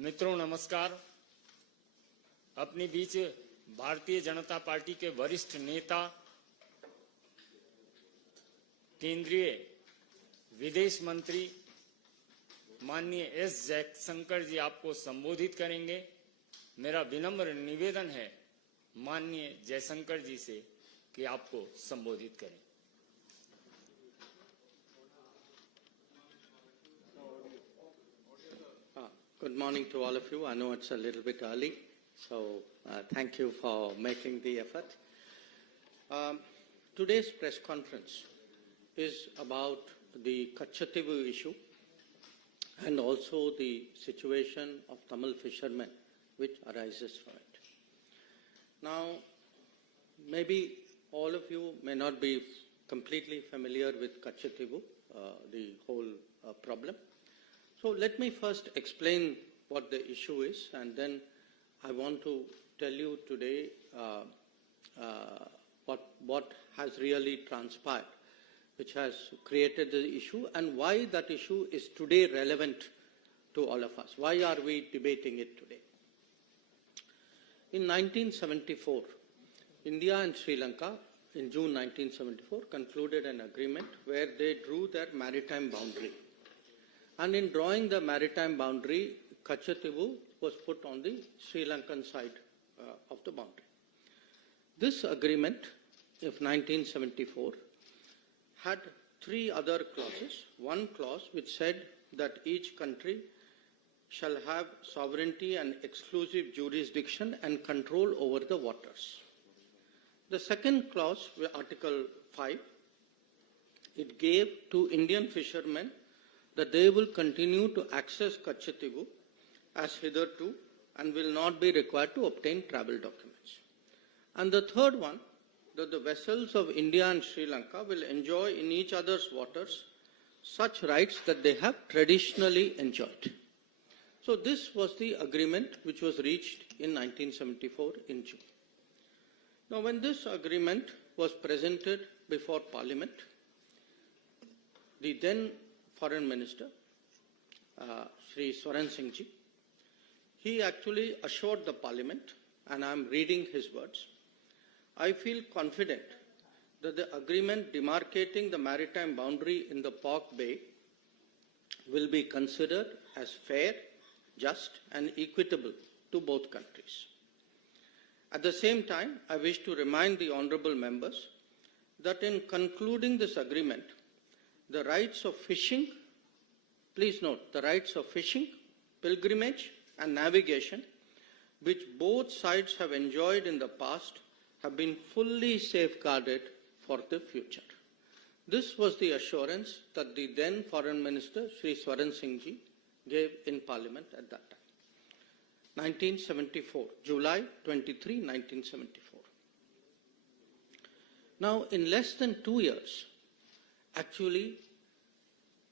मित्रों नमस्कार। अपने बीच भारतीय जनता पार्टी के वरिष्ठ नेता केंद्रीय विदेश मंत्री माननीय एस जयशंकर जी आपको संबोधित करेंगे। मेरा विनम्र निवेदन है माननीय जयशंकर जी से कि आपको संबोधित करें। Good morning to all of you. I know it's a little bit early, so thank you for making the effort. Today's press conference is about the Katchatheevu issue and also the situation of Tamil fishermen which arises from it. Now, maybe all of you may not be completely familiar with Katchatheevu, the whole problem. So let me first explain what the issue is, and then I want to tell you today what has really transpired, which has created the issue, and why that issue is today relevant to all of us. Why are we debating it today? In 1974, India and Sri Lanka, in June 1974, concluded an agreement where they drew their maritime boundary. And in drawing the maritime boundary, Katchatheevu was put on the Sri Lankan side of the boundary. This agreement of 1974 had three other clauses. One clause which said that each country shall have sovereignty and exclusive jurisdiction and control over the waters. The second clause, Article 5, it gave to Indian fishermen that they will continue to access Katchatheevu as hitherto and will not be required to obtain travel documents. And the third one, that the vessels of India and Sri Lanka will enjoy in each other's waters such rights that they have traditionally enjoyed. So this was the agreement which was reached in 1974 in June. Now when this agreement was presented before Parliament, the then Foreign Minister, Sri Swaran Singh ji, he actually assured the Parliament, and I am reading his words, I feel confident that the agreement demarcating the maritime boundary in the Pork Bay will be considered as fair, just and equitable to both countries. At the same time, I wish to remind the honourable members that in concluding this agreement, the rights of fishing, please note, the rights of fishing, pilgrimage and navigation, which both sides have enjoyed in the past, have been fully safeguarded for the future. This was the assurance that the then Foreign Minister, Sri Swaran Singh ji, gave in Parliament at that time. 1974, July 23, 1974. Now, in less than 2 years, actually,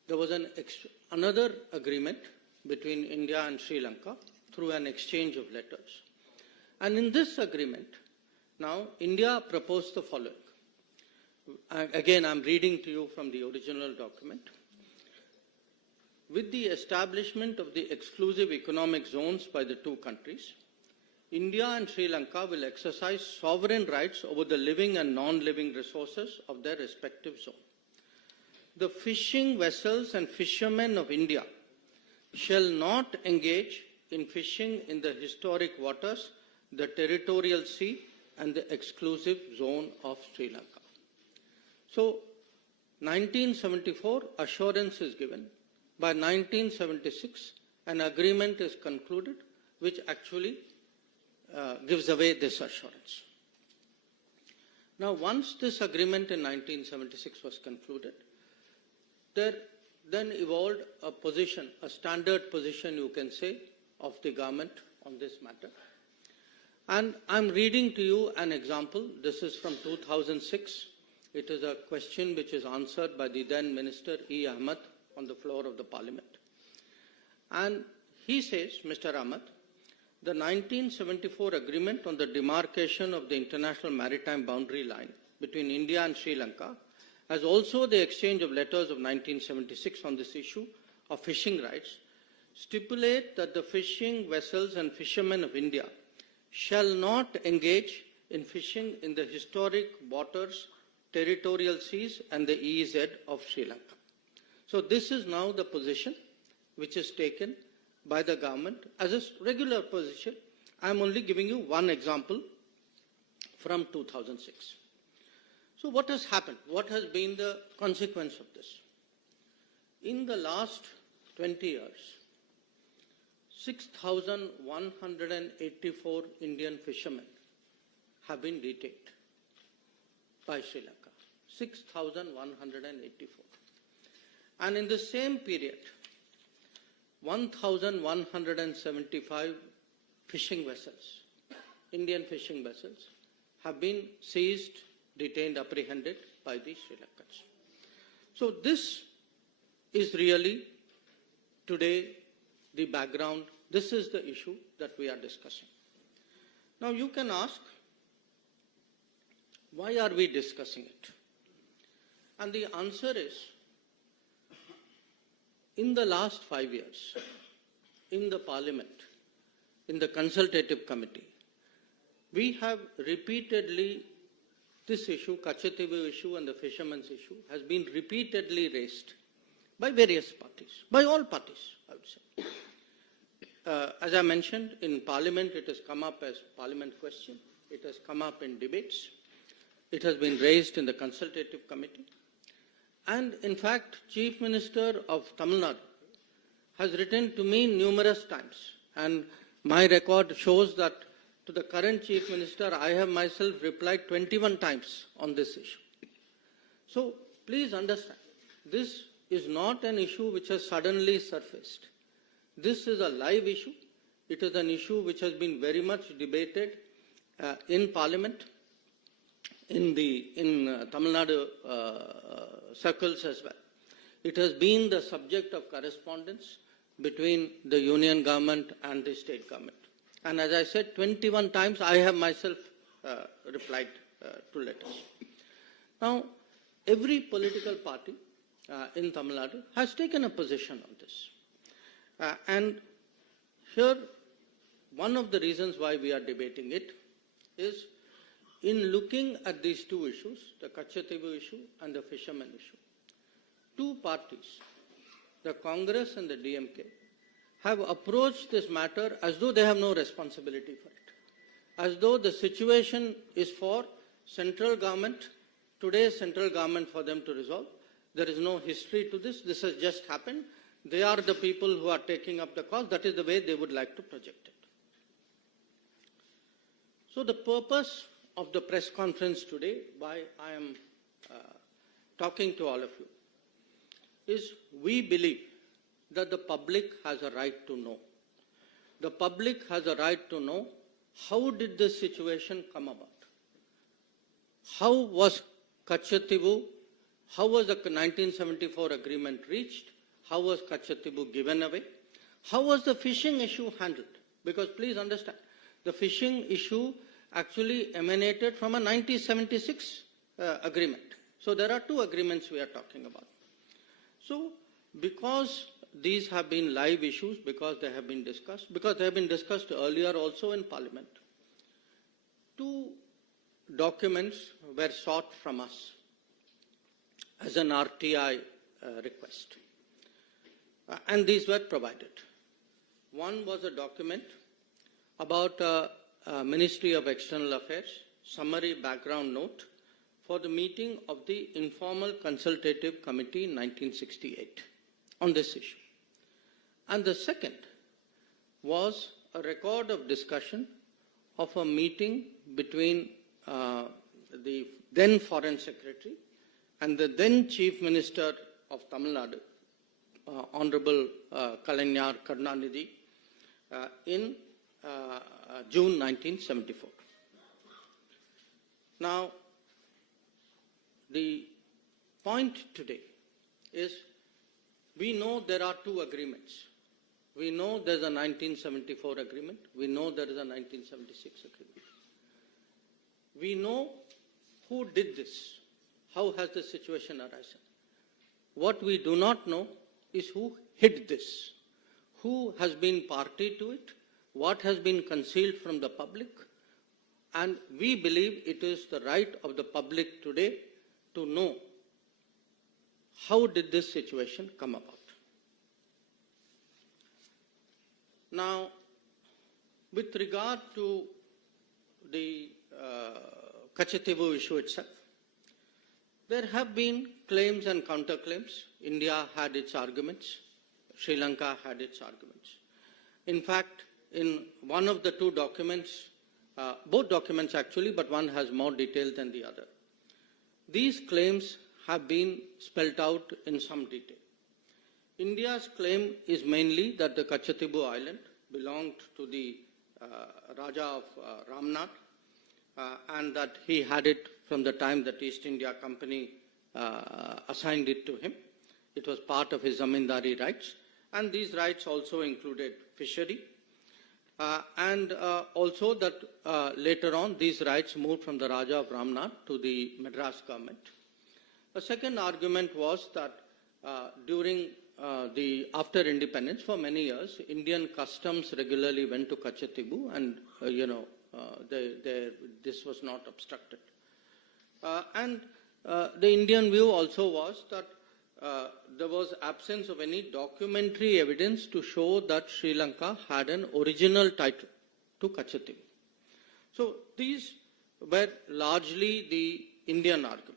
there was another agreement between India and Sri Lanka through an exchange of letters. And in this agreement, now India proposed the following. Again, I'm reading to you from the original document. With the establishment of the exclusive economic zones by the two countries, India and Sri Lanka will exercise sovereign rights over the living and non-living resources of their respective zone. The fishing vessels and fishermen of India shall not engage in fishing in the historic waters, the territorial sea, and the exclusive zone of Sri Lanka. So, 1974, assurance is given. By 1976, an agreement is concluded which actually gives away this assurance. Now, once this agreement in 1976 was concluded, there then evolved a position, a standard position you can say, of the government on this matter. And I'm reading to you an example. This is from 2006. It is a question which is answered by the then Minister E. Ahmed on the floor of the Parliament. And he says, Mr. Ahmed, the 1974 agreement on the demarcation of the international maritime boundary line between India and Sri Lanka as also the exchange of letters of 1976 on this issue of fishing rights, stipulate that the fishing vessels and fishermen of India shall not engage in fishing in the historic waters, territorial seas and the EEZ of Sri Lanka. So this is now the position which is taken by the government as a regular position. I am only giving you one example from 2006. So what has happened? What has been the consequence of this? In the last 20 years, 6,184 Indian fishermen have been detained by Sri Lanka. 6,184. And in the same period, 1,175 fishing vessels, Indian fishing vessels, have been seized, detained, apprehended by the Sri Lankans. So this is really today the background. This is the issue that we are discussing. Now you can ask, why are we discussing it? And the answer is, in the last 5 years, in the Parliament, in the Consultative Committee, we have repeatedly, this issue, Katchatheevu issue and the fishermen's issue, has been repeatedly raised by various parties, by all parties, I would say. As I mentioned, in Parliament, it has come up as Parliament question. It has come up in debates. It has been raised in the Consultative Committee. And in fact, Chief Minister of Tamil Nadu has written to me numerous times. And my record shows that to the current Chief Minister, I have myself replied 21 times on this issue. So please understand, this is not an issue which has suddenly surfaced. This is a live issue. It is an issue which has been very much debated in Parliament, in Tamil Nadu circles as well. It has been the subject of correspondence between the union government and the state government. And as I said, 21 times I have myself replied to letters. Now, every political party in Tamil Nadu has taken a position on this. And here, one of the reasons why we are debating it is, in looking at these two issues, the Katchatheevu issue and the fishermen issue, two parties, the Congress and the DMK, have approached this matter as though they have no responsibility for it, as though the situation is for central government, today's central government, for them to resolve. There is no history to this. This has just happened. They are the people who are taking up the cause. That is the way they would like to project it. So the purpose of the press conference today, why I am talking to all of you, is we believe that the public has a right to know. The public has a right to know how did this situation come about. How was Katchatheevu, how was the 1974 agreement reached? How was Katchatheevu given away? How was the fishing issue handled? Because please understand, the fishing issue actually emanated from a 1976 agreement. So there are two agreements we are talking about. So because these have been live issues, because they have been discussed earlier also in Parliament, two documents were sought from us as an RTI request. And these were provided. One was a document about Ministry of External Affairs, summary background note for the meeting of the Informal Consultative Committee in 1968 on this issue. And the second was a record of discussion of a meeting between the then Foreign Secretary and the then Chief Minister of Tamil Nadu, Honorable Kalaignar Karunanidhi, in June 1974. Now, the point today is, we know there are two agreements. We know there's a 1974 agreement. We know there is a 1976 agreement. We know who did this. how has the situation arisen? What we do not know is who hid this, who has been party to it, what has been concealed from the public, and we believe it is the right of the public today to know how did this situation come about. Now, with regard to the Katchatheevu issue itself, there have been claims and counterclaims. India had its arguments. Sri Lanka had its arguments. In fact, in one of the two documents, both documents actually, but one has more detail than the other, these claims have been spelled out in some detail. India's claim is mainly that the Katchatheevu island belonged to the Raja of Ramnath, and that he had it from the time that East India Company assigned it to him. It was part of his zamindari rights, and these rights also included fishery, and also that later on these rights moved from the Raja of Ramnath to the Madras government. A second argument was that during after independence, for many years, Indian customs regularly went to Katchatheevu, and this was not obstructed. And the Indian view also was that there was absence of any documentary evidence to show that Sri Lanka had an original title to Katchatheevu. So these were largely the Indian arguments.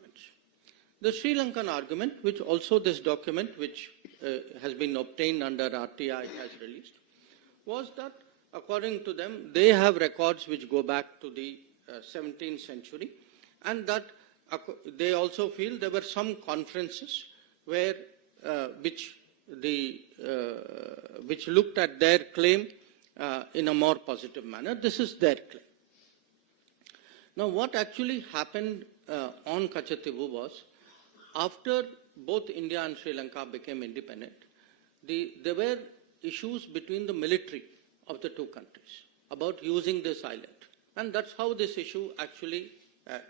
The Sri Lankan argument, which also this document, which has been obtained under RTI, has released, was that according to them, they have records which go back to the 17th century, and that they also feel there were some conferences where which looked at their claim in a more positive manner. This is their claim. Now, what actually happened on Katchatheevu was, after both India and Sri Lanka became independent, there were issues between the military of the two countries about using this island. And that's how this issue actually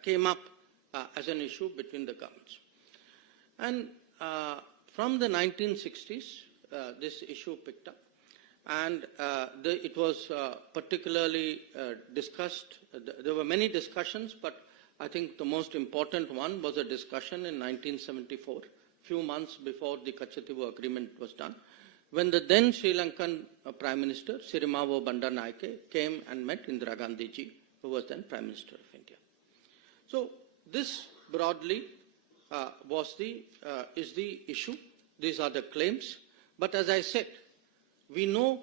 came up as an issue between the governments. And from the 1960s, this issue picked up. And it was particularly discussed. There were many discussions, but I think the most important one was a discussion in 1974, few months before the Katchatheevu agreement was done, when the then Sri Lankan Prime Minister, Sirimavo Bandaranaike, came and met Indira Gandhi ji, who was then Prime Minister of India. So this broadly is the issue. These are the claims. But as I said, we know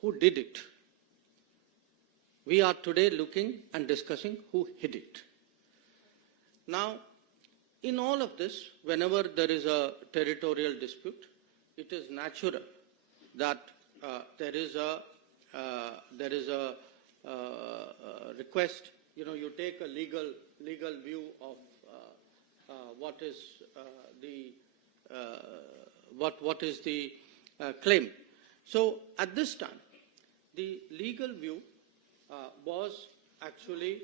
who did it. We are today looking and discussing who hid it. Now, in all of this, whenever there is a territorial dispute, it is natural that there is a request. You take a legal view of what is the claim. So at this time, the legal view was actually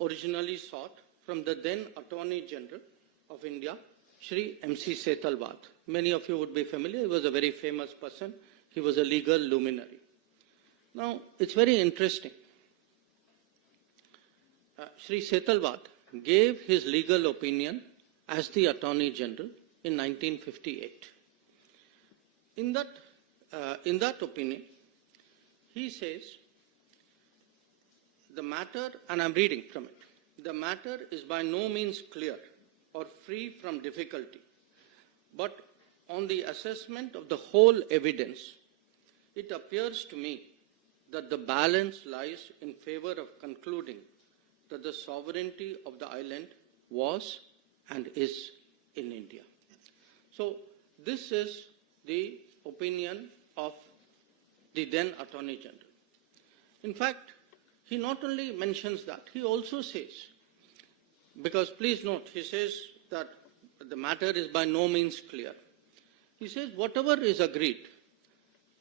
originally sought from the then Attorney General of India, Shri M.C. Setalvad. Many of you would be familiar. He was a very famous person. He was a legal luminary. Now, it's very interesting. Shri Setalvad gave his legal opinion as the Attorney General in 1958. In that opinion, he says, the matter, and I'm reading from it, the matter is by no means clear or free from difficulty, but on the assessment of the whole evidence, it appears to me that the balance lies in favor of concluding that the sovereignty of the island was and is in India. So this is the opinion of the then Attorney General. In fact, he not only mentions that, he also says, because please note, he says that the matter is by no means clear. He says whatever is agreed,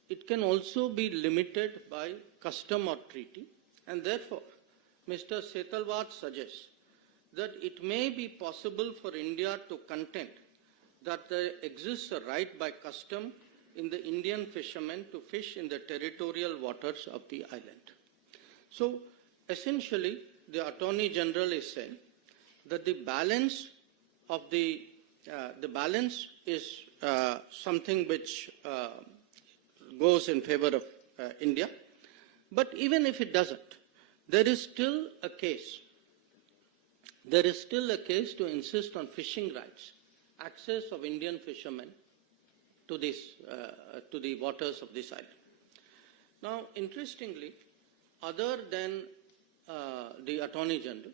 it can also be limited by custom or treaty, and therefore Mr. Setalvad suggests that it may be possible for India to contend that there exists a right by custom in the Indian fishermen to fish in the territorial waters of the island. So, essentially, the Attorney General is saying that the balance of the balance is something which goes in favor of India. But even if it doesn't, there is still a case. There is still a case to insist on fishing rights, access of Indian fishermen to the waters of this island. Now, interestingly, other than the Attorney General,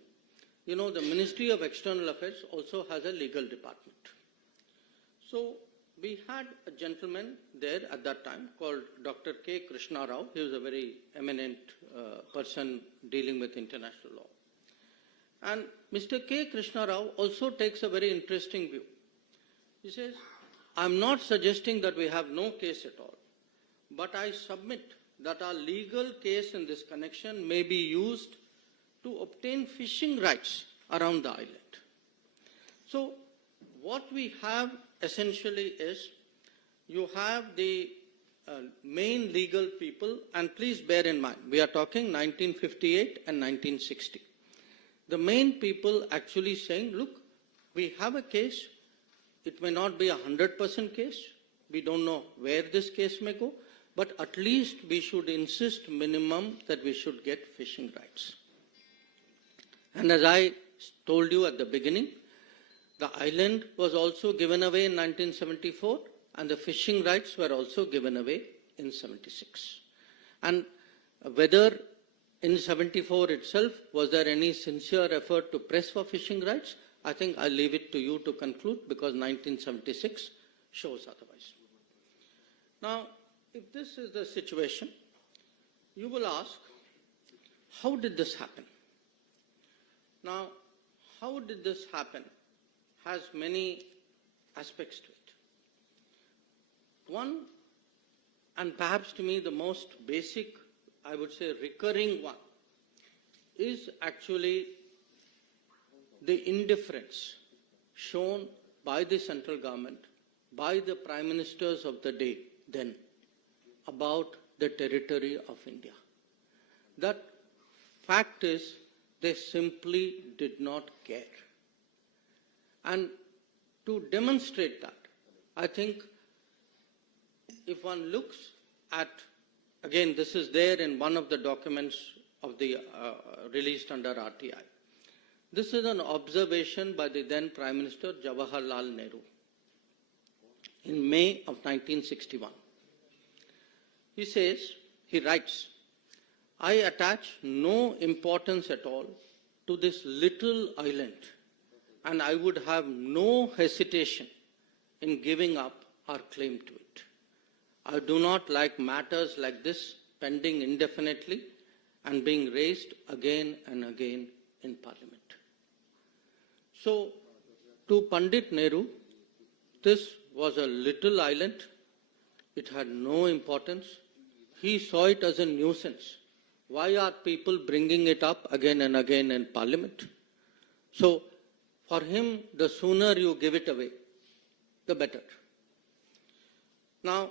you know, the Ministry of External Affairs also has a legal department. So, we had a gentleman there at that time called Dr. K. Krishna Rao. He was a very eminent person dealing with international law. And Mr. K. Krishna Rao also takes a very interesting view. He says, I'm not suggesting that we have no case at all, but I submit that our legal case in this connection may be used to obtain fishing rights around the island. So, what we have essentially is, you have the main legal people, and please bear in mind, we are talking 1958 and 1960. The main people actually saying, look, we have a case, it may not be 100% case, we don't know where this case may go, but at least we should insist minimum that we should get fishing rights. And as I told you at the beginning, the island was also given away in 1974 and the fishing rights were also given away in 76. And whether in 74 itself, was there any sincere effort to press for fishing rights? I think I'll leave it to you to conclude because 1976 shows otherwise. Now, if this is the situation, you will ask, how did this happen? Now, how did this happen has many aspects to it. One, and perhaps to me the most basic, I would say recurring one, is actually the indifference shown by the central government, by the prime ministers of the day then, about the territory of India. That fact is, they simply did not care. And to demonstrate that, I think if one looks at, again, this is there in one of the documents of the released under RTI. This is an observation by the then Prime Minister Jawaharlal Nehru in May of 1961. He says, he writes, I attach no importance at all to this little island, and I would have no hesitation in giving up our claim to it. I do not like matters like this pending indefinitely and being raised again and again in Parliament. So, to Pandit Nehru, this was a little island. It had no importance. He saw it as a nuisance. Why are people bringing it up again and again in Parliament? So, for him, the sooner you give it away, the better. Now,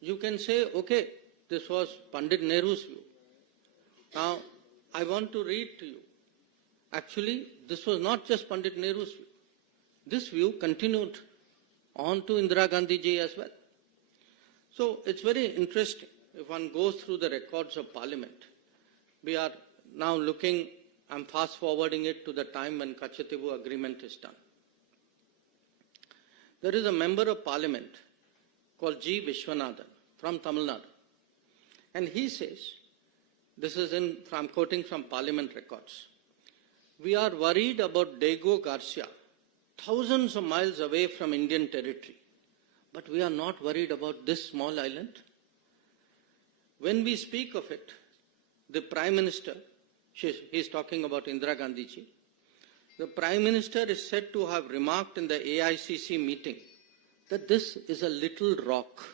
you can say, okay, this was Pandit Nehru's view. Now, I want to read to you. Actually, this was not just Pandit Nehru's view. This view continued on to Indira Gandhi ji as well. So, it's very interesting. If one goes through the records of Parliament, we are now looking, I'm fast forwarding it to the time when Katchatheevu agreement is done. There is a member of Parliament called G. Vishwanathan from Tamil Nadu. And he says, this is I'm quoting from Parliament records, we are worried about Diego Garcia, thousands of miles away from Indian territory, but we are not worried about this small island. When we speak of it, the Prime Minister, he's talking about Indira Gandhi ji, the Prime Minister is said to have remarked in the AICC meeting that this is a little rock.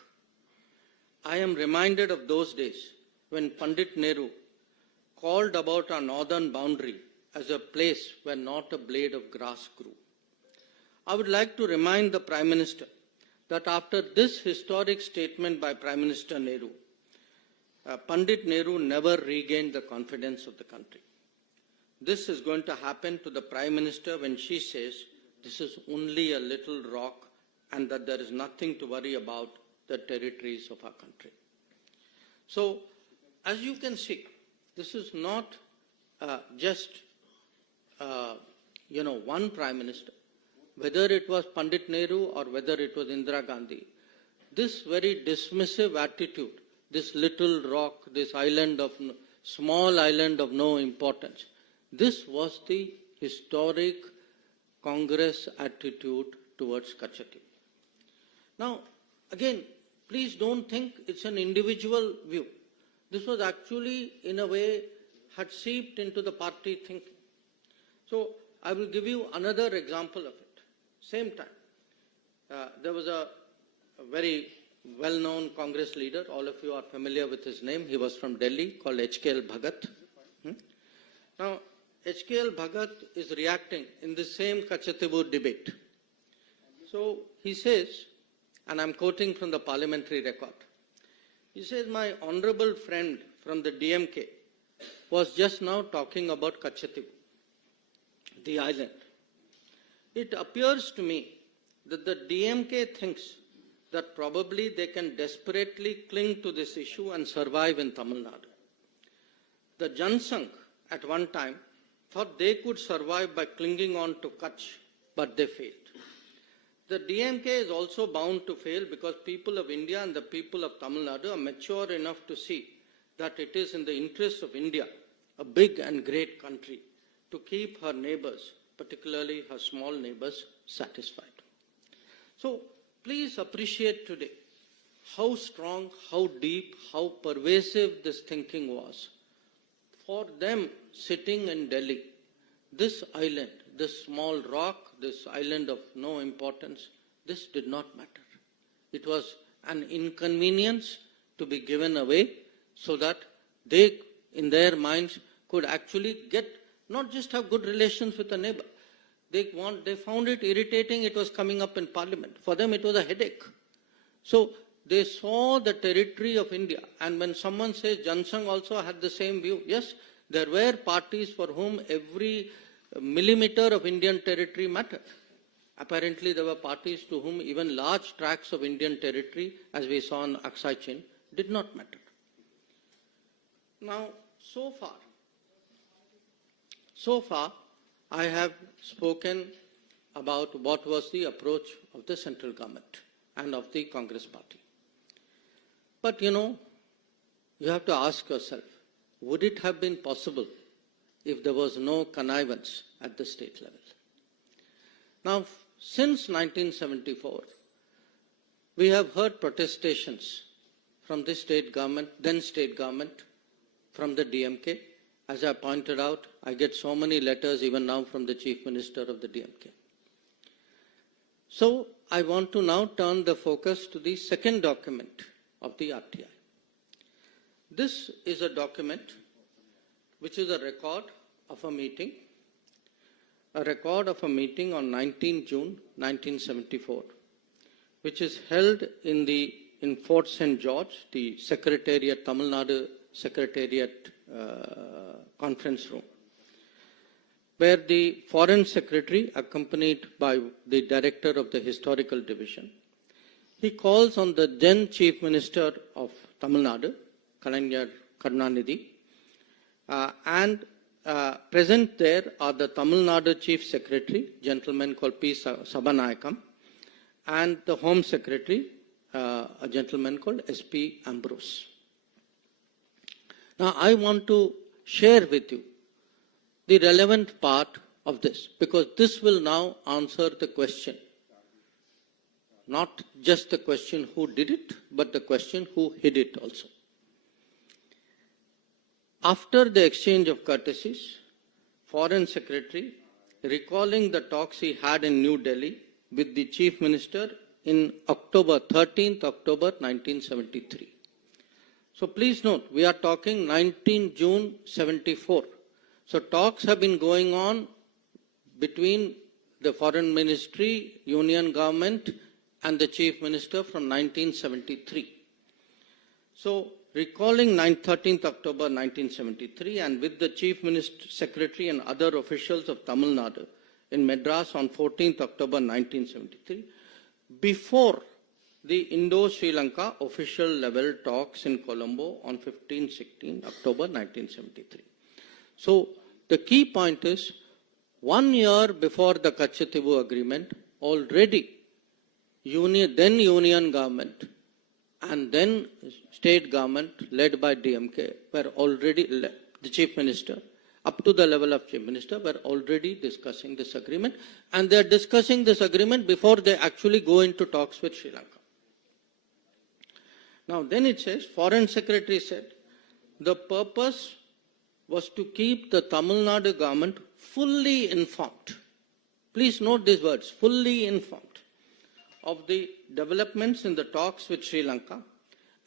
I am reminded of those days when Pandit Nehru called about our northern boundary as a place where not a blade of grass grew. I would like to remind the Prime Minister that after this historic statement by Prime Minister Nehru, Pandit Nehru never regained the confidence of the country. This is going to happen to the Prime Minister when she says this is only a little rock and that there is nothing to worry about the territories of our country. So, as you can see, this is not just one Prime Minister, whether it was Pandit Nehru or whether it was Indira Gandhi. This very dismissive attitude, this little rock, this small island of no importance, this was the historic Congress attitude towards Katchatheevu. Now, again, please don't think it's an individual view. This was actually, in a way, had seeped into the party thinking. So, I will give you another example of it. Same time, there was a very well-known Congress leader, all of you are familiar with his name, he was from Delhi, called HKL Bhagat. Now, HKL Bhagat is reacting in the same Katchatheevu debate. So, he says, and I'm quoting from the parliamentary record, he says, my honorable friend from the DMK was just now talking about Katchatheevu, the island. It appears to me that the DMK thinks that probably they can desperately cling to this issue and survive in Tamil Nadu. The Jansangh at one time thought they could survive by clinging on to Kutch, but they failed. The DMK is also bound to fail because people of India and the people of Tamil Nadu are mature enough to see that it is in the interest of India, a big and great country, to keep her neighbors, particularly her small neighbors, satisfied. So, please appreciate today how strong, how deep, how pervasive this thinking was. For them sitting in Delhi, this island, this small rock, this island of no importance, this did not matter. It was an inconvenience to be given away so that they, in their minds, could actually not just have good relations with a neighbor. They found it irritating, it was coming up in parliament. For them, it was a headache. So, they saw the territory of India. And when someone says Jansangh also had the same view, yes, there were parties for whom every millimeter of Indian territory mattered. Apparently, there were parties to whom even large tracts of Indian territory, as we saw in Aksai Chin, did not matter. Now, so far, I have spoken about what was the approach of the central government and of the Congress party. But you have to ask yourself, would it have been possible if there was no connivance at the state level? Now, since 1974, we have heard protestations from the state government, then state government, from the DMK. As I pointed out, I get so many letters even now from the Chief Minister of the DMK. So, I want to now turn the focus to the second document of the RTI. This is a document which is a record of a meeting on 19 June 1974, which is held in Fort St. George, the Secretariat, Tamil Nadu Secretariat conference room, where the Foreign Secretary, accompanied by the Director of the Historical Division, he calls on the then Chief Minister of Tamil Nadu, Kalaignar Karunanidhi, and present there are the Tamil Nadu Chief Secretary, gentleman called P. Sabanayakam, and the Home Secretary, a gentleman called S.P. Ambrose. Now, I want to share with you the relevant part of this, because this will now answer the question, not just the question who did it, but the question who hid it also. After the exchange of courtesies, Foreign Secretary, recalling the talks he had in New Delhi with the Chief Minister in 13th October 1973. So please note, we are talking 19 June 74. So talks have been going on between the Foreign Ministry, Union Government and the Chief Minister from 1973. So recalling 13th October 1973 and with the Chief Minister, Secretary and other officials of Tamil Nadu in Madras on 14th October 1973, before the Indo-Sri Lanka official level talks in Colombo on 15-16 October 1973. So the key point is, 1 year before the Katchatheevu agreement, already then Union government and then state government led by DMK were already, the Chief Minister, up to the level of Chief Minister, were already discussing this agreement, and they are discussing this agreement before they actually go into talks with Sri Lanka. Now then it says, Foreign Secretary said, the purpose was to keep the Tamil Nadu government fully informed. Please note these words, fully informed of the developments in the talks with Sri Lanka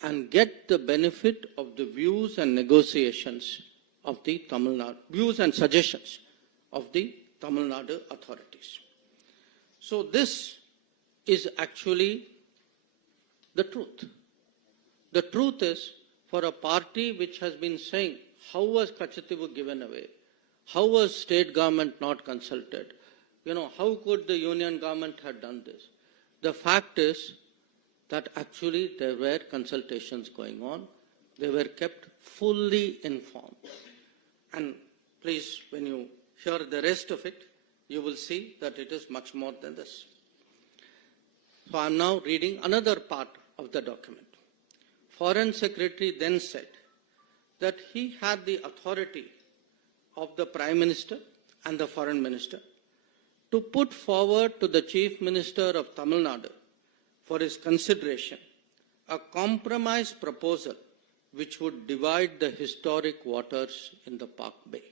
and get the benefit of the views and negotiations of the Tamil Nadu, views and suggestions of the Tamil Nadu authorities. So this is actually the truth. The truth is, for a party which has been saying, how was Katchatheevu given away? How was state government not consulted? How could the union government have done this? The fact is that actually there were consultations going on. They were kept fully informed. And please, when you hear the rest of it, you will see that it is much more than this. So I am now reading another part of the document. Foreign Secretary then said that he had the authority of the Prime Minister and the Foreign Minister to put forward to the Chief Minister of Tamil Nadu for his consideration a compromise proposal which would divide the historic waters in the Park Bay.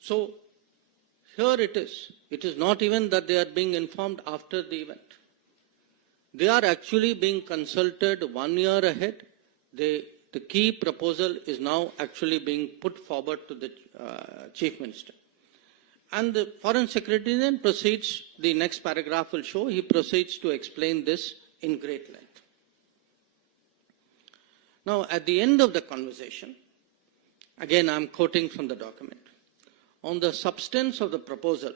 So here it is. It is not even that they are being informed after the event. They are actually being consulted 1 year ahead. The key proposal is now actually being put forward to the Chief Minister. And the Foreign Secretary then proceeds, the next paragraph will show, he proceeds to explain this in great length. Now, at the end of the conversation, again I am quoting from the document, on the substance of the proposal,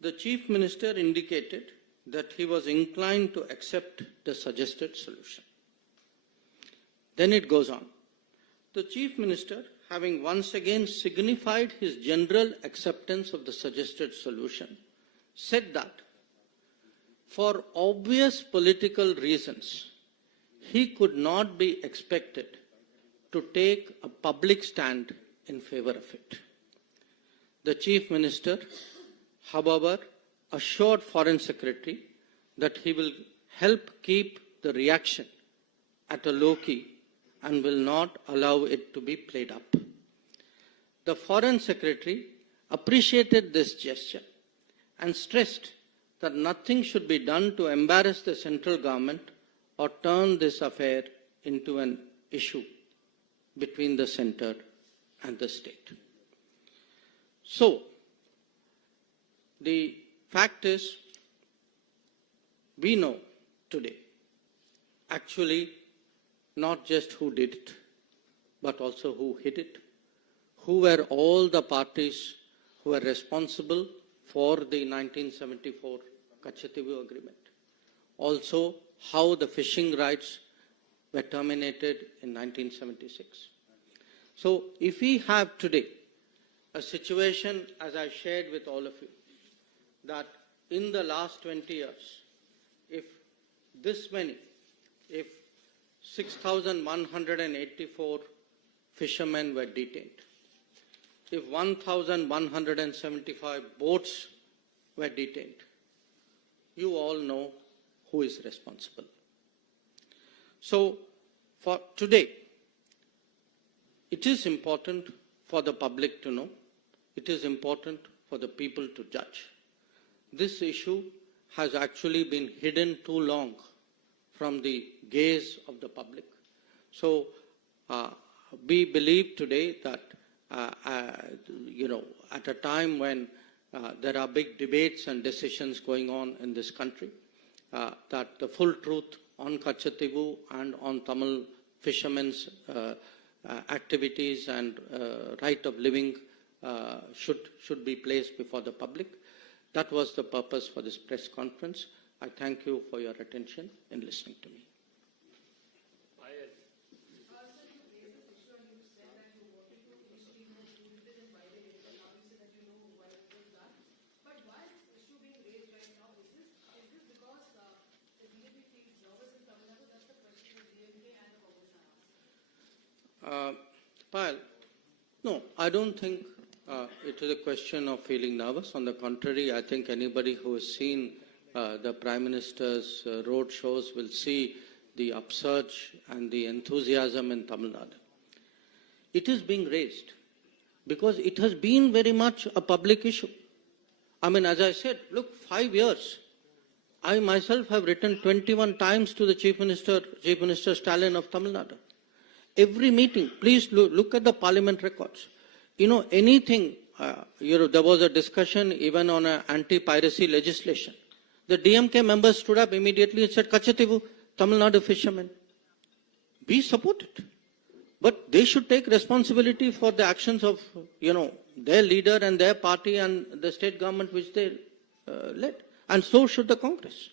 the Chief Minister indicated that he was inclined to accept the suggested solution. Then it goes on. The Chief Minister, having once again signified his general acceptance of the suggested solution, said that for obvious political reasons, he could not be expected to take a public stand in favor of it. The Chief Minister, however, assured Foreign Secretary that he will help keep the reaction at a low key and will not allow it to be played up. The Foreign Secretary appreciated this gesture and stressed that nothing should be done to embarrass the central government or turn this affair into an issue between the center and the state. So, the fact is, we know today actually not just who did it, but also who hid it, who were all the parties who were responsible for the 1974 Katchatheevu agreement. Also, how the fishing rights were terminated in 1976. So, if we have today a situation, as I shared with all of you, that in the last 20 years, if 6,184 fishermen were detained, if 1,175 boats were detained, you all know who is responsible. So, for today, it is important for the public to know, it is important for the people to judge. This issue has actually been hidden too long from the gaze of the public. So, we believe today that at a time when there are big debates and decisions going on in this country, that the full truth on Katchatheevu and on Tamil fishermen's activities and right of living should be placed before the public. That was the purpose for this press conference. I thank you for your attention in listening to me. Payal, no, I don't think it is a question of feeling nervous. On the contrary, I think anybody who has seen the Prime Minister's road shows will see the upsurge and the enthusiasm in Tamil Nadu. It is being raised because it has been very much a public issue. I mean, as I said, look, 5 years. I myself have written 21 times to the Chief Minister Stalin of Tamil Nadu. Every meeting, please look at the parliament records. Anything, there was a discussion even on an anti-piracy legislation. The DMK members stood up immediately and said, Katchatheevu, Tamil Nadu fishermen, we support it. But they should take responsibility for the actions of, their leader and their party and the state government which they led. And so should the Congress.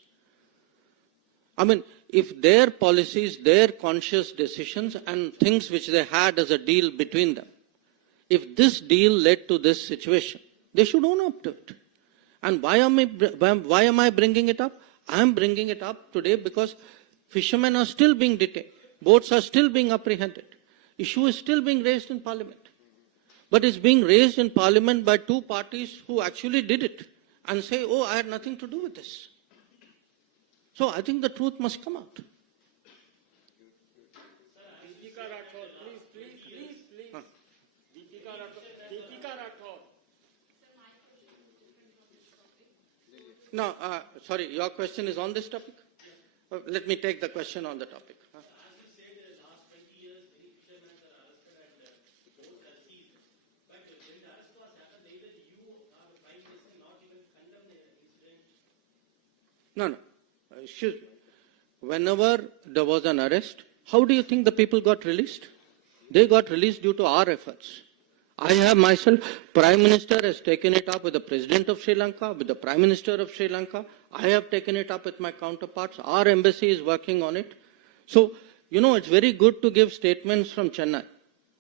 I mean, if their policies, their conscious decisions and things which they had as a deal between them, if this deal led to this situation, they should own up to it. And why am I bringing it up? I am bringing it up today because fishermen are still being detained. Boats are still being apprehended. Issue is still being raised in Parliament. But it's being raised in Parliament by two parties who actually did it and say, oh, I had nothing to do with this. So I think the truth must come out. Deepika Rathod, please. Deepika Rathod. No, sorry, your question is on this topic? Let me take the question on the topic. No. Excuse me. Whenever there was an arrest, how do you think the people got released? They got released due to our efforts. I have myself, Prime Minister has taken it up with the President of Sri Lanka, with the Prime Minister of Sri Lanka. I have taken it up with my counterparts. Our embassy is working on it. So, it's very good to give statements from Chennai.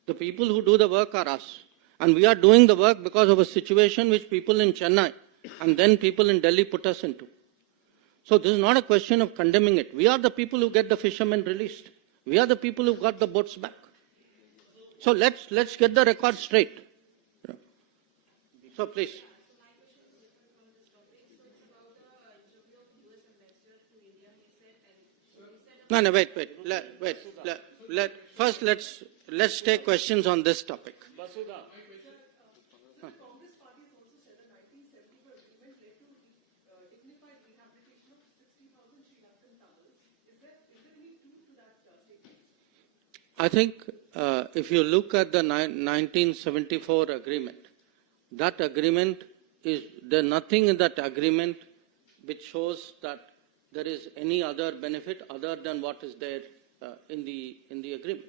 The people who do the work are us. And we are doing the work because of a situation which people in Chennai and then people in Delhi put us into. So this is not a question of condemning it. We are the people who get the fishermen released. We are the people who got the boats back. So let's get the record straight. So please. No, wait. First, let's take questions on this topic. Basudha. I think if you look at the 1974 agreement, that agreement there's nothing in that agreement which shows that there is any other benefit other than what is there in the agreement.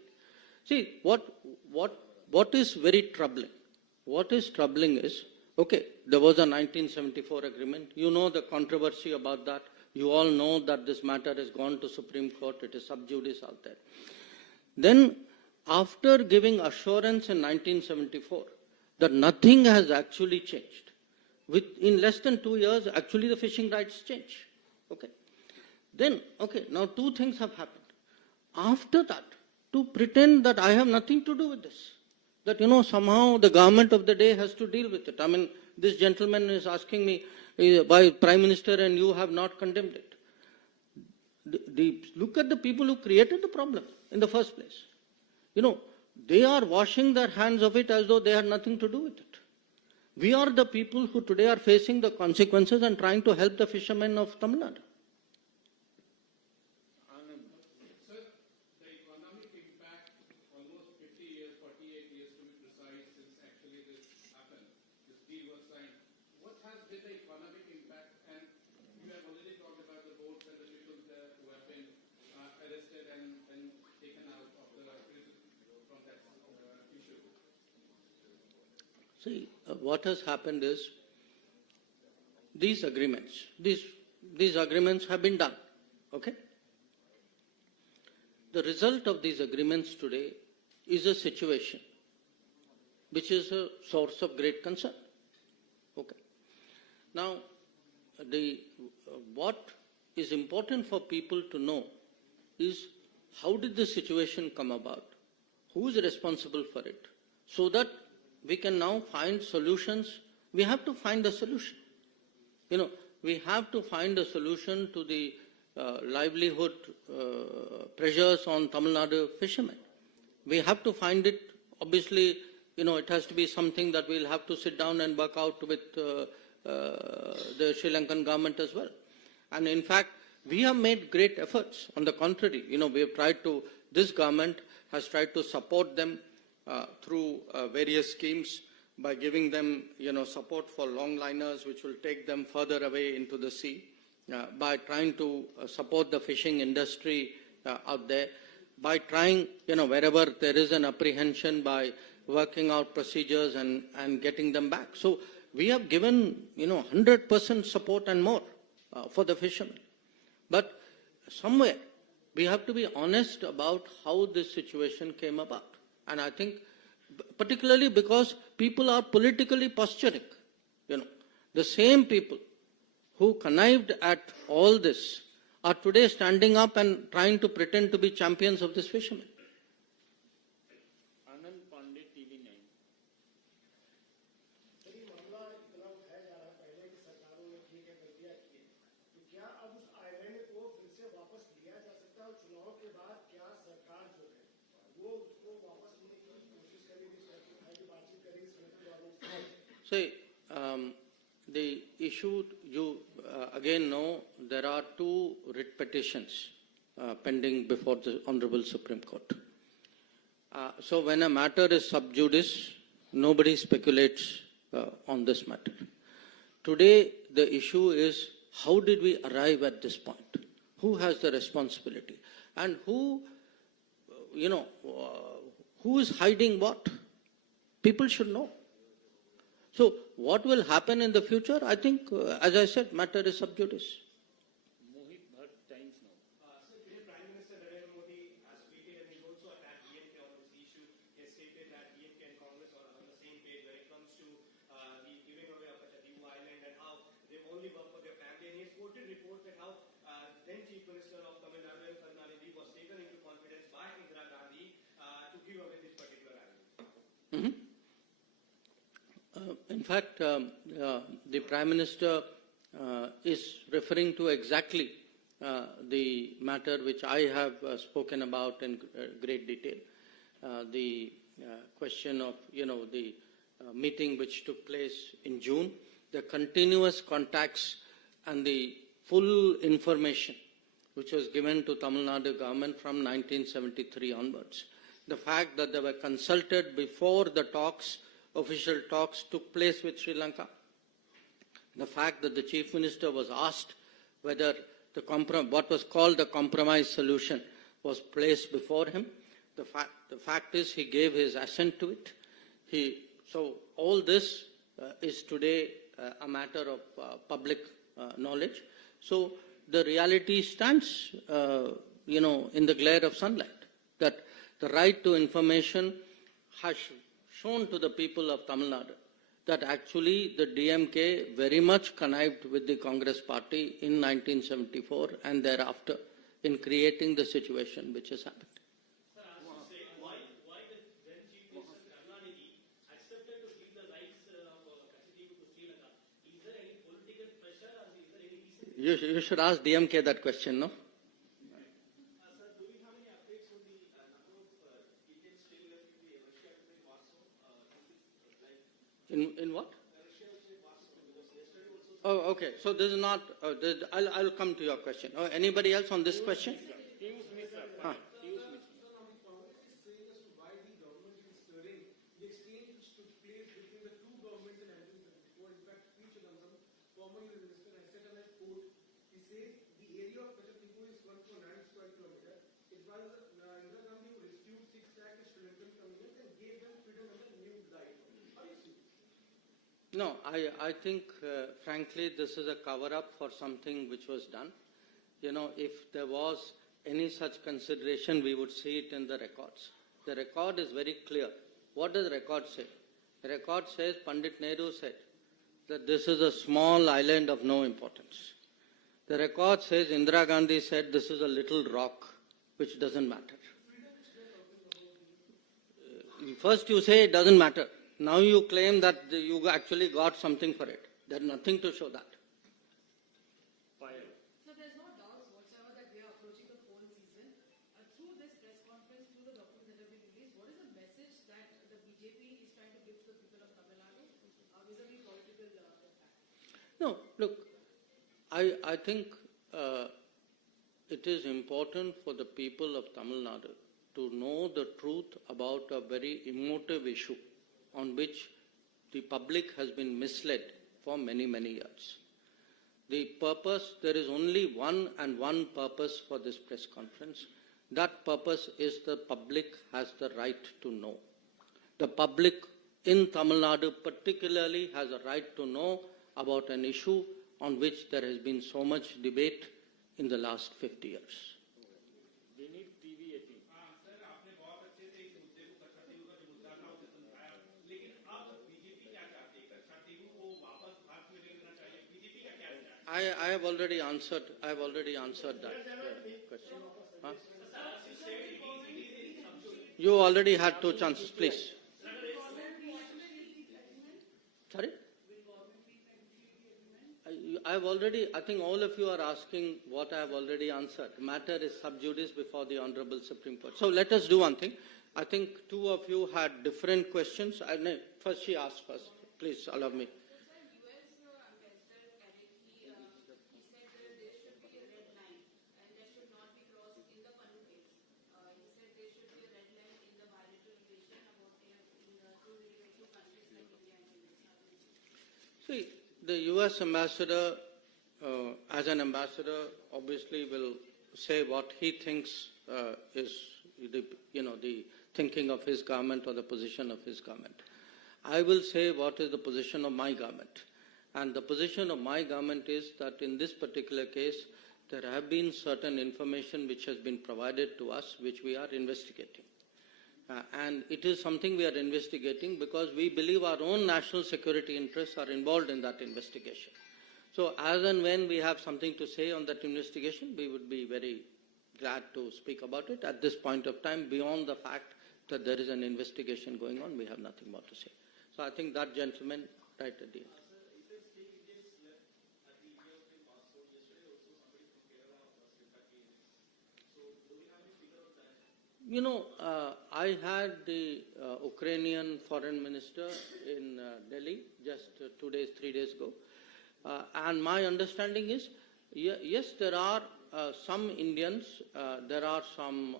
See, what is very troubling? What is troubling is, okay, there was a 1974 agreement. You know the controversy about that. You all know that this matter has gone to Supreme Court. It is sub judice out there. Then, after giving assurance in 1974 that nothing has actually changed, in less than 2 years, actually the fishing rights change. Okay. Then, now two things have happened. After that, to pretend that I have nothing to do with this, that, somehow the government of the day has to deal with it. I mean, this gentleman is asking me, why Prime Minister and you have not condemned it. Look at the people who created the problem in the first place. They are washing their hands of it as though they had nothing to do with it. We are the people who today are facing the consequences and trying to help the fishermen of Tamil Nadu. Sir, the economic impact, almost 50 years, 48 years to be precise, since See, what has happened is these agreements have been done, okay? The result of these agreements today is a situation which is a source of great concern, okay? Now, what is important for people to know is how did the situation come about? Who is responsible for it? So that we can now find solutions. We have to find a solution. You know, we have to find a solution to the livelihood pressures on Tamil Nadu fishermen. We have to find it. Obviously, you know, it has to be something that we'll have to sit down and work out with the Sri Lankan government as well. And in fact, we have made great efforts. On the contrary, you know, we have tried to, this government has tried to support them through various schemes by giving them, you know, support for longliners which will take them further away into the sea, by trying to support the fishing industry out there, by trying, you know, wherever there is an apprehension, by working out procedures and getting them back. So we have given, you know, 100% support and more for the fishermen. But somewhere we have to be honest about how this situation came about. And I think particularly because people are politically posturing, you know, the same people who connived at all this are today standing up and trying to pretend to be champions of this fishermen. See, the issue, you again know, there are two writ petitions pending before the Honorable Supreme Court. So when a matter is sub judice, nobody speculates on this matter. Today, the issue is how did we arrive at this point? Who has the responsibility? And who, you know, who is hiding what? People should know. So what will happen in the future? I think, as I said, matter is sub judice. Sir, today Prime Minister Narendra Modi has tweeted and he's also attacked EMK on this issue. He has stated that EMK and Congress are on the same page when it comes to the giving away of Katchatheevu Island and how they only work for their family. And he has quoted reports that how then Chief Minister of Tamil Nadu Karnataka was taken into confidence by Indira Gandhi to give away this particular island. Mm-hmm. In fact, the Prime Minister is referring to exactly the matter which I have spoken about in great detail. The question of, you know, the meeting which took place in June, the continuous contacts and the full information which was given to Tamil Nadu government from 1973 onwards. The fact that they were consulted before the talks, official talks took place with Sri Lanka. The fact that the Chief Minister was asked whether what was called the compromise solution was placed before him. The fact is he gave his assent to it. So all this is today a matter of public knowledge. So the reality stands, you know, in the glare of sunlight, that the right to information has shown to the people of Tamil Nadu that actually the DMK very much connived with the Congress party in 1974 and thereafter in creating the situation which has happened. Sir, I was to say, why did then Chief Minister Karnataka accepted to give the rights of Katchatheevu to Sri Lanka? Is there any political pressure or is there any reason? You should ask DMK that question, no? Sir, do we have any updates on the number of Indians still left in the Russia between Warsaw? In what? Oh, okay. So this is not. I'll come to your question. Anybody else on this question? Huh. No, I think, frankly, this is a cover-up for something which was done. You know, if there was any such consideration, we would see it in the records. The record is very clear. What does the record say? The record says, Pandit Nehru said that this is a small island of no importance. The record says Indira Gandhi said this is a little rock which doesn't matter. First you say it doesn't matter. Now you claim that you actually got something for it. There's nothing to show that. So there's no doubt whatsoever that we are approaching the poll season. Through this press conference, through the documents that have been released, what is the message that the BJP is trying to give to the people of Tamil Nadu vis-a-vis political impact? No, look, I think it is important for the people of Tamil Nadu to know the truth about a very emotive issue on which the public has been misled for many, many years. The purpose, there is only one purpose for this press conference. That purpose is the public has the right to know. The public in Tamil Nadu particularly has a right to know about an issue on which there has been so much debate in the last 50 years. We need TV 18. Sir आपने बहुत अच्छे से इस मुद्दे को कच्छातीवु का जो मुद्दा था उसे समझाया, लेकिन अब बीजेपी क्या चाहती है? कच्छातीवु को वापस भारत में ले लेना चाहिए। बीजेपी का क्या चाहती है? I have already answered that question. Huh? You already had two chances, please. Sorry? I think all of you are asking what I have already answered. The matter is sub judice before the Honorable Supreme Court. So let us do one thing. I think two of you had different questions. First she asked first. Please allow me. See, the U.S. ambassador, as an ambassador, obviously will say what he thinks is the thinking of his government or the position of his government. I will say what is the position of my government. And the position of my government is that in this particular case, there have been certain information which has been provided to us, which we are investigating. And it is something we are investigating because we believe our own national security interests are involved in that investigation. So as and when we have something to say on that investigation, we would be very glad to speak about it. At this point of time, beyond the fact that there is an investigation going on, we have nothing more to say. So I think that gentleman right at the end. You know, I had the Ukrainian foreign minister in Delhi just 2 days, 3 days ago. And my understanding is, yes, there are some Indians, there are some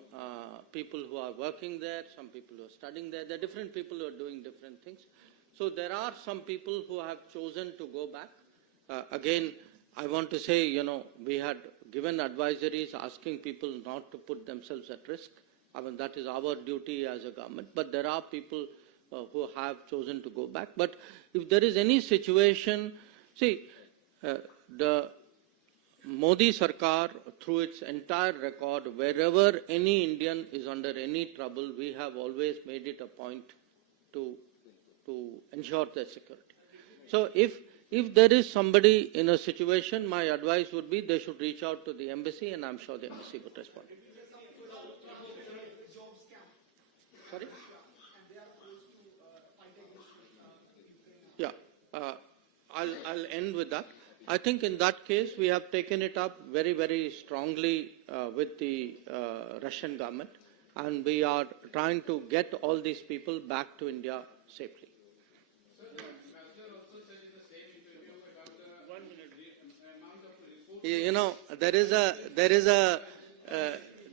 people who are working there, some people who are studying there. There are different people who are doing different things. So there are some people who have chosen to go back. Again, I want to say, you know, we had given advisories asking people not to put themselves at risk. I mean, that is our duty as a government. But there are people who have chosen to go back. But if there is any situation, see, the Modi Sarkar, through its entire record, wherever any Indian is under any trouble, we have always made it a point to ensure their security. So if there is somebody in a situation, my advice would be they should reach out to the embassy, and I'm sure the embassy would respond. Sorry? Yeah, I'll end with that. I think in that case, we have taken it up very, very strongly with the Russian government, and we are trying to get all these people back to India safely. You know, there is a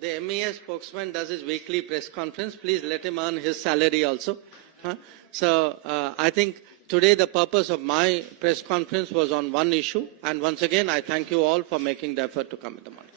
the MES spokesman does his weekly press conference. Please let him earn his salary also. So I think today the purpose of my press conference was on one issue, and once again I thank you all for making the effort to come in the morning.